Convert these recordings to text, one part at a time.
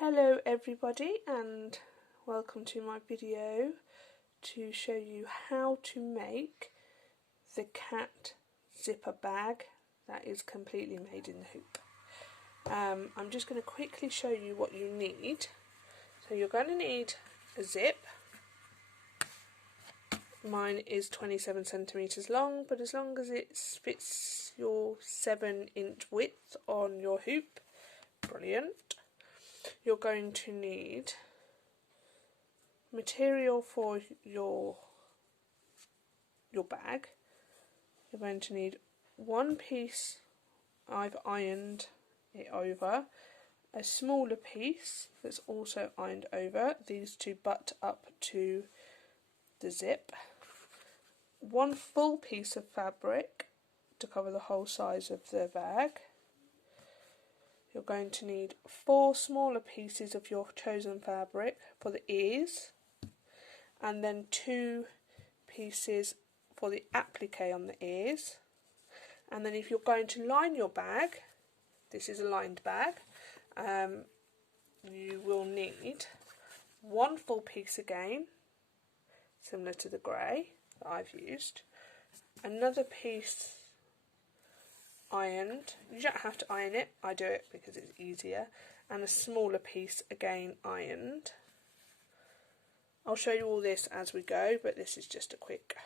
Hello everybody, and welcome to my video to show you how to make the cat zipper bag that is completely made in the hoop. I'm just going to quickly show you what you need. So you're going to need a zip. Mine is 27 centimeters long, but as long as it fits your 7-inch width on your hoop, brilliant. You're going to need material for your bag. You're going to need one piece, I've ironed it over, a smaller piece that's also ironed over, these two butt up to the zip, one full piece of fabric to cover the whole size of the bag. You're going to need 4 smaller pieces of your chosen fabric for the ears, and then 2 pieces for the applique on the ears. And then if you're going to line your bag, this is a lined bag, you will need 1 full piece again, similar to the grey that I've used, another piece ironed, you don't have to iron it, I do it because it's easier, and a smaller piece again ironed. I'll show you all this as we go, but this is just a quick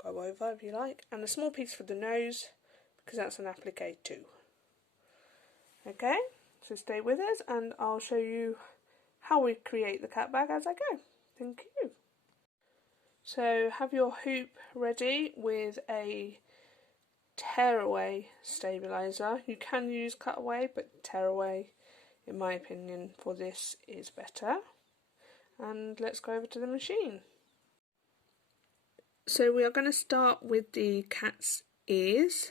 go over if you like, and a small piece for the nose because that's an applique too. Okay, so stay with us and I'll show you how we create the cat bag as I go. Thank you. So have your hoop ready with a tearaway stabilizer. You can use cutaway, but tearaway in my opinion for this is better. And let's go over to the machine. So we are going to start with the cat's ears.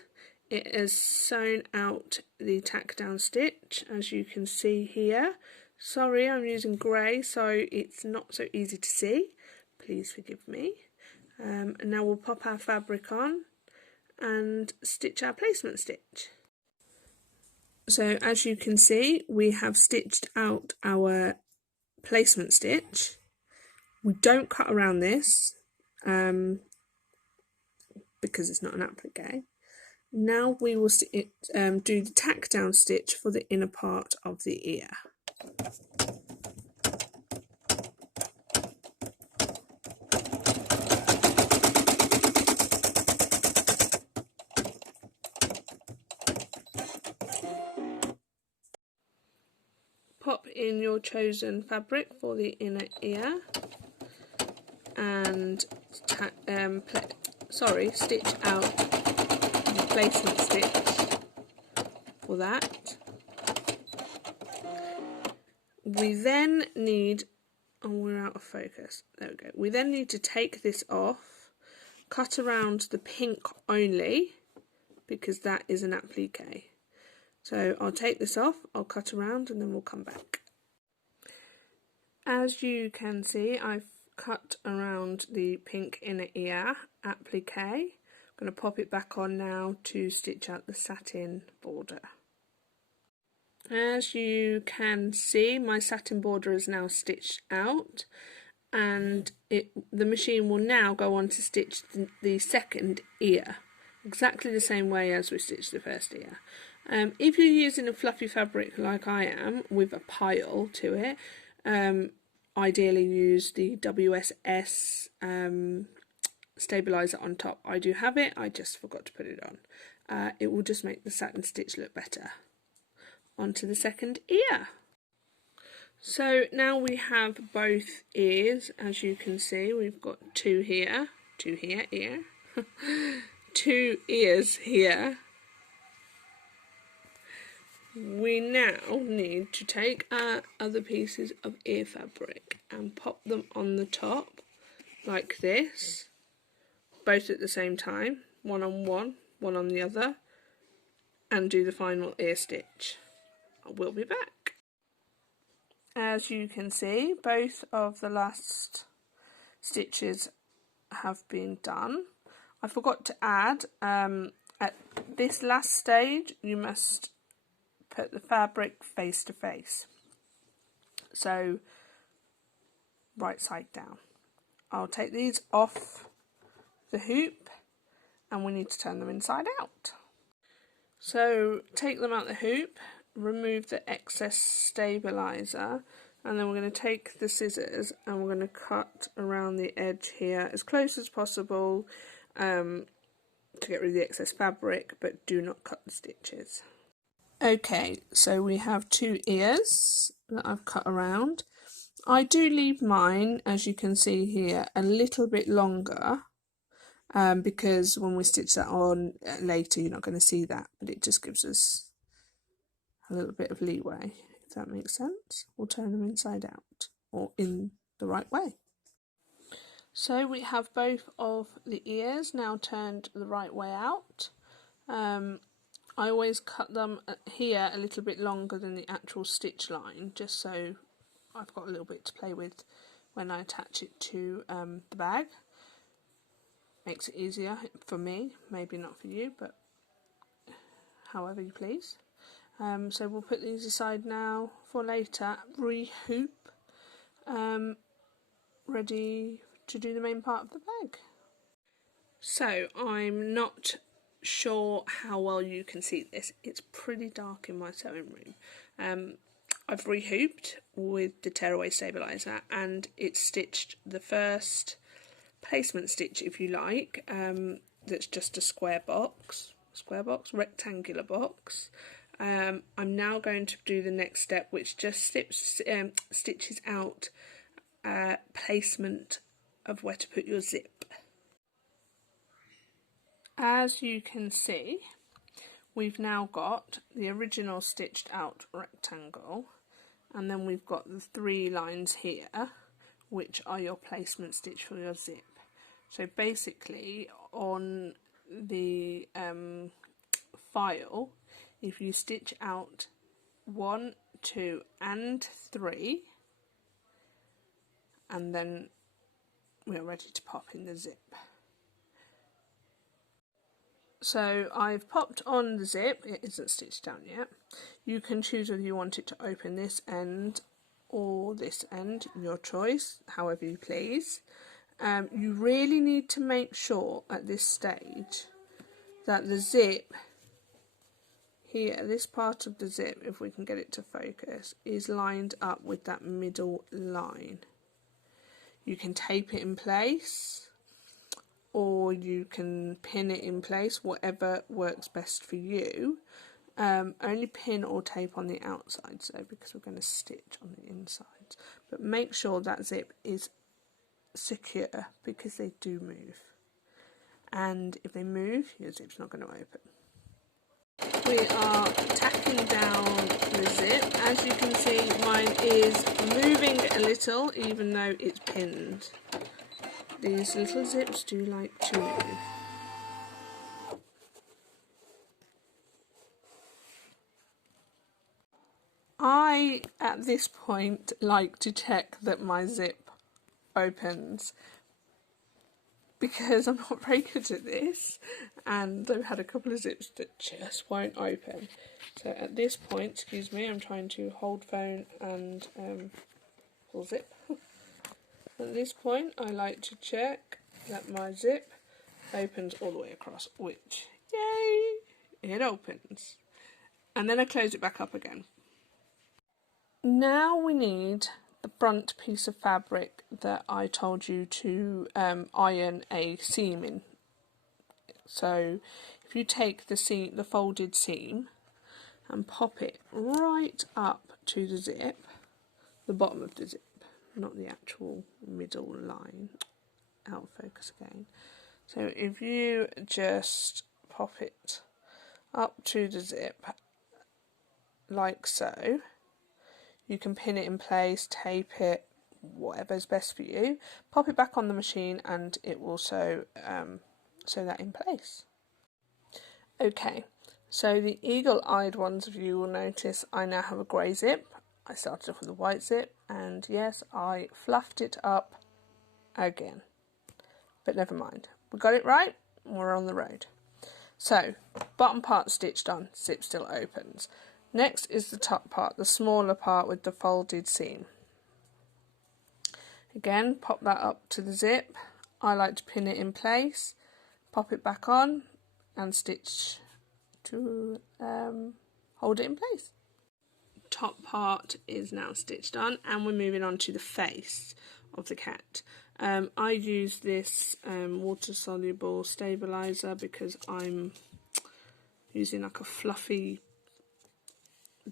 It has sewn out the tack down stitch, as you can see here. Sorry, I'm using grey so it's not so easy to see, please forgive me. And now we'll pop our fabric on and stitch our placement stitch. So as you can see, we have stitched out our placement stitch. We don't cut around this because it's not an applique. Now we will do the tack down stitch for the inner part of the ear. Pop in your chosen fabric for the inner ear and stitch out the placement stitch for that. We then need, we're out of focus, there we go. We then need to take this off, cut around the pink only because that is an applique. So I'll take this off, I'll cut around and then we'll come back. As you can see, I've cut around the pink inner ear applique. I'm going to pop it back on now to stitch out the satin border. As you can see, my satin border is now stitched out, and the machine will now go on to stitch the second ear, exactly the same way as we stitched the first ear. If you're using a fluffy fabric like I am with a pile to it, ideally use the WSS stabilizer on top. I do have it, I just forgot to put it on. It will just make the satin stitch look better. Onto the second ear. So now we have both ears, as you can see. We've got 2 here, 2 here, ear, 2 ears here. We now need to take our other pieces of ear fabric and pop them on the top like this, both at the same time, one on one, one on the other, and do the final ear stitch. I will be back. As you can see, both of the last stitches have been done. I forgot to add, at this last stage you must put the fabric face to face. so right side down. I'll take these off the hoop and we need to turn them inside out. So take them out the hoop, remove the excess stabiliser, and then we're going to take the scissors and we're going to cut around the edge here as close as possible to get rid of the excess fabric, but do not cut the stitches. Okay, so we have 2 ears that I've cut around. I do leave mine, as you can see here, a little bit longer because when we stitch that on later you're not going to see that, but it just gives us a little bit of leeway, if that makes sense. We'll turn them inside out, or in the right way. So we have both of the ears now turned the right way out. I always cut them here a little bit longer than the actual stitch line, just so I've got a little bit to play with when I attach it to the bag. Makes it easier for me, maybe not for you, but however you please. So we'll put these aside now for later. Re-hoop, ready to do the main part of the bag. So I'm not sure how well you can see this. It's pretty dark in my sewing room. I've re-hooped with the tearaway stabiliser, and it's stitched the first placement stitch, if you like, that's just a rectangular box. I'm now going to do the next step, which just stitches out placement of where to put your zip. As you can see, we've now got the original stitched out rectangle, and then we've got the 3 lines here, which are your placement stitch for your zip. So basically on the file, if you stitch out 1, 2 and 3, and then we're ready to pop in the zip. So I've popped on the zip, it isn't stitched down yet. You can choose whether you want it to open this end or this end, your choice, however you please. You really need to make sure at this stage that the zip here, this part of the zip, if we can get it to focus, is lined up with that middle line. You can tape it in place, or you can pin it in place, whatever works best for you. Only pin or tape on the outsides though, because we're going to stitch on the insides. But make sure that zip is secure, because they do move, and if they move, your zip's not going to open. We are tacking down the zip. As you can see, mine is moving a little even though it's pinned. These little zips do like to move. I, at this point, like to check that my zip opens, because I'm not very good at this, and I've had a couple of zips that just won't open. So at this point, excuse me, I'm trying to hold phone and pull zip. At this point, I like to check that my zip opens all the way across, which, yay, it opens. And then I close it back up again. Now we need the front piece of fabric that I told you to iron a seam in. So if you take the folded seam and pop it right up to the zip, the bottom of the zip, not the actual middle line, out of focus again. So if you just pop it up to the zip like so, you can pin it in place, tape it, whatever's best for you. Pop it back on the machine and it will sew that in place. Okay, so the eagle-eyed ones of you will notice I now have a grey zip. I started off with a white zip, and yes, I fluffed it up again. But never mind, we got it right, we're on the road. So, bottom part stitched on, zip still opens. Next is the top part, the smaller part with the folded seam. Again, pop that up to the zip. I like to pin it in place, pop it back on and stitch to hold it in place. Top part is now stitched on and we're moving on to the face of the cat. I use this water soluble stabilizer because I'm using like a fluffy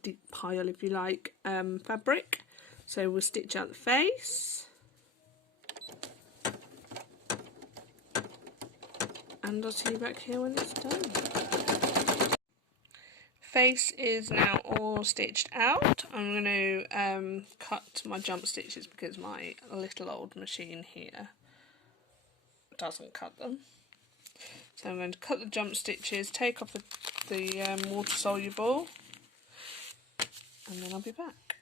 deep pile, if you like, fabric. So we'll stitch out the face and I'll see you back here when it's done. Face is now all stitched out. I'm going to cut my jump stitches because my little old machine here doesn't cut them. So I'm going to cut the jump stitches, take off the water soluble, and then I'll be back.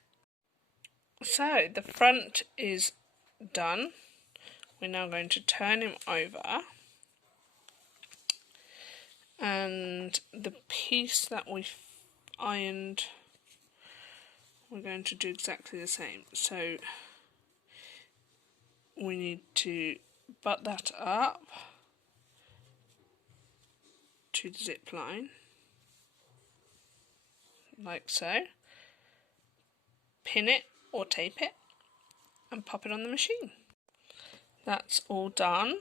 So the front is done. We're now going to turn him over. And the piece that we ironed, we're going to do exactly the same. So we need to butt that up to the zip line, like so. Pin it or tape it and pop it on the machine. That's all done.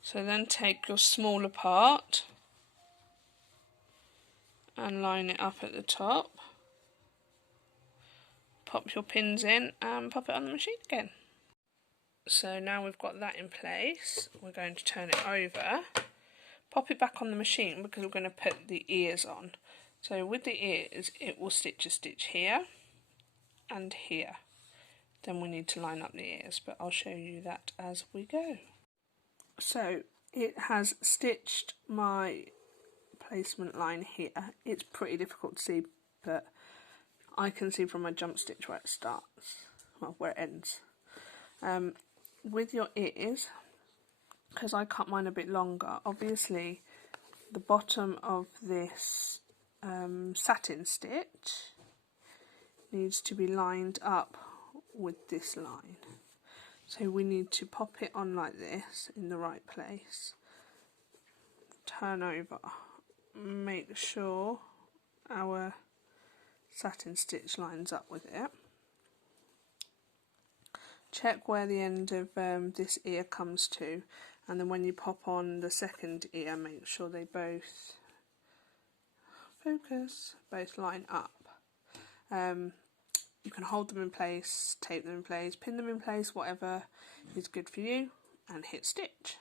So then take your smaller part and line it up at the top, pop your pins in and pop it on the machine again. So now we've got that in place, we're going to turn it over, pop it back on the machine because we're going to put the ears on. So with the ears it will stitch a stitch here and here. Then we need to line up the ears, but I'll show you that as we go. So it has stitched my placement line here. It's pretty difficult to see, but I can see from my jump stitch where it starts, well, where it ends. With your ears, because I cut mine a bit longer, obviously the bottom of this satin stitch needs to be lined up with this line. So we need to pop it on like this in the right place, turn over, make sure our satin stitch lines up with it. Check where the end of this ear comes to, and then when you pop on the second ear, make sure they both line up. You can hold them in place, tape them in place, pin them in place, whatever is good for you, and hit stitch.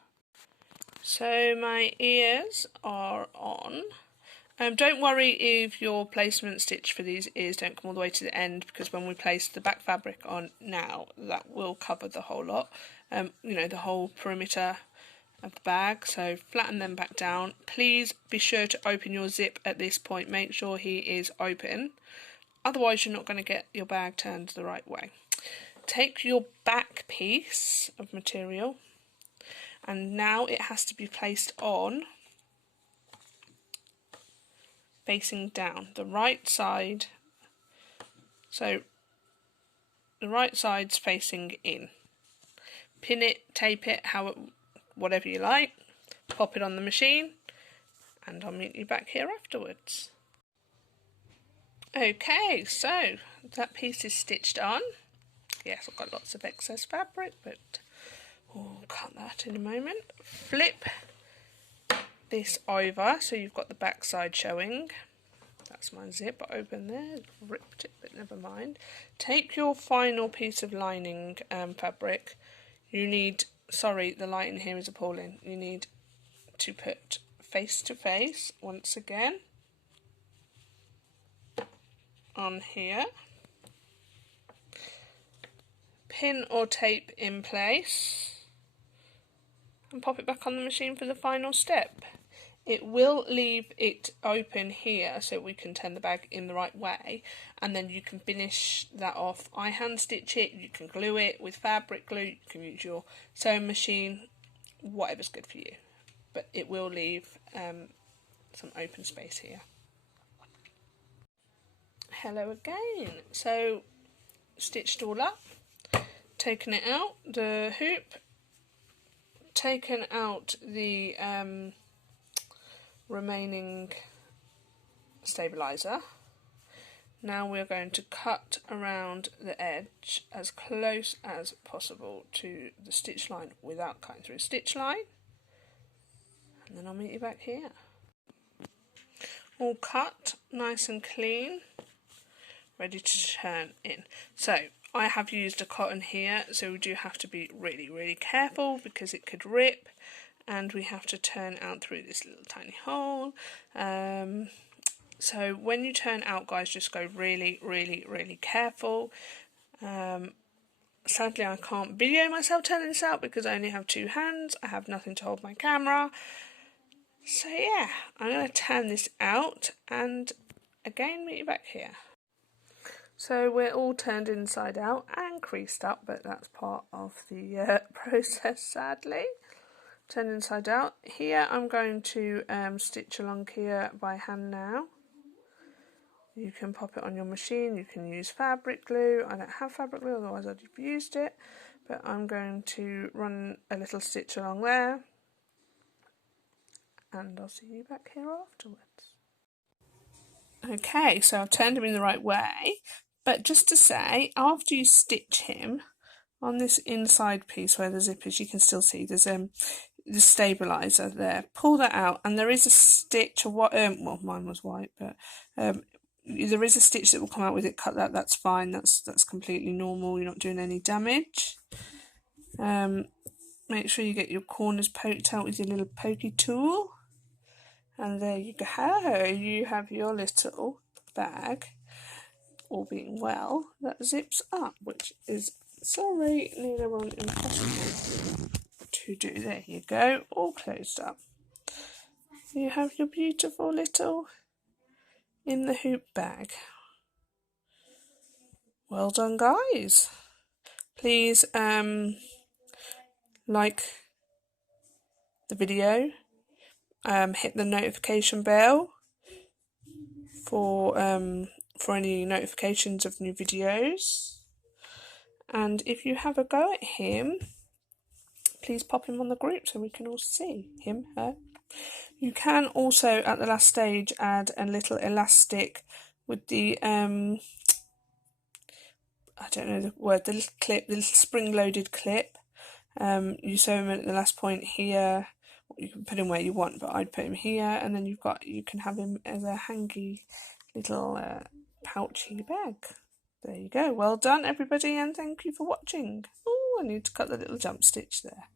So my ears are on. Don't worry if your placement stitch for these ears don't come all the way to the end, because when we place the back fabric on now, that will cover the whole lot, you know, the whole perimeter of the bag. So flatten them back down. Please be sure to open your zip at this point. Make sure he is open, otherwise you're not going to get your bag turned the right way. Take your back piece of material, and now it has to be placed on facing down, the right side. So the right side's facing in. Pin it, tape it, whatever you like. Pop it on the machine, and I'll meet you back here afterwards. Okay, so that piece is stitched on. Yes, I've got lots of excess fabric, but we'll cut that in a moment. Flip this over so you've got the back side showing. That's my zip open there, ripped it, but never mind. Take your final piece of lining fabric. You need, sorry, the lighting here is appalling. You need to put face to face once again on here. Pin or tape in place and pop it back on the machine for the final step. It will leave it open here so we can turn the bag in the right way, and then you can finish that off. I hand stitch it, you can glue it with fabric glue, you can use your sewing machine, whatever's good for you, but it will leave some open space here. Hello again. So stitched all up. taken it out, the hoop, taken out the remaining stabiliser. Now we're going to cut around the edge as close as possible to the stitch line without cutting through a stitch line, and then I'll meet you back here. All cut, nice and clean, ready to turn in. So I have used a cotton here, so we do have to be really careful because it could rip, and we have to turn out through this little tiny hole. So when you turn out, guys, just go really careful. Sadly, I can't video myself turning this out because I only have 2 hands. I have nothing to hold my camera. So yeah, I'm going to turn this out and again meet you back here. So we're all turned inside out and creased up, but that's part of the process, sadly. Turned inside out. Here I'm going to stitch along here by hand now. You can pop it on your machine, you can use fabric glue. I don't have fabric glue, otherwise I'd have used it. But I'm going to run a little stitch along there. And I'll see you back here afterwards. Okay, so I've turned him in the right way. But just to say, after you stitch him, on this inside piece where the zip is, you can still see there's the stabiliser there. Pull that out, and there is a stitch, well, mine was white, but there is a stitch that will come out with it. Cut that, that's fine, that's completely normal, you're not doing any damage. Make sure you get your corners poked out with your little pokey tool, and there you go, you have your little bag, all being well, that zips up, which is, sorry, neither on impossible to do. There you go, all closed up. You have your beautiful little in the hoop bag. Well done, guys. Please like the video, hit the notification bell for any notifications of new videos, and if you have a go at him, please pop him on the group so we can all see him, her. You can also at the last stage add a little elastic with the I don't know the word, the little clip, the little spring-loaded clip. You sew him at the last point here. You can put him where you want, but I'd put him here, and then you can have him as a hangy little pouchy bag. There you go. Well done, everybody, and thank you for watching. Oh, I need to cut the little jump stitch there.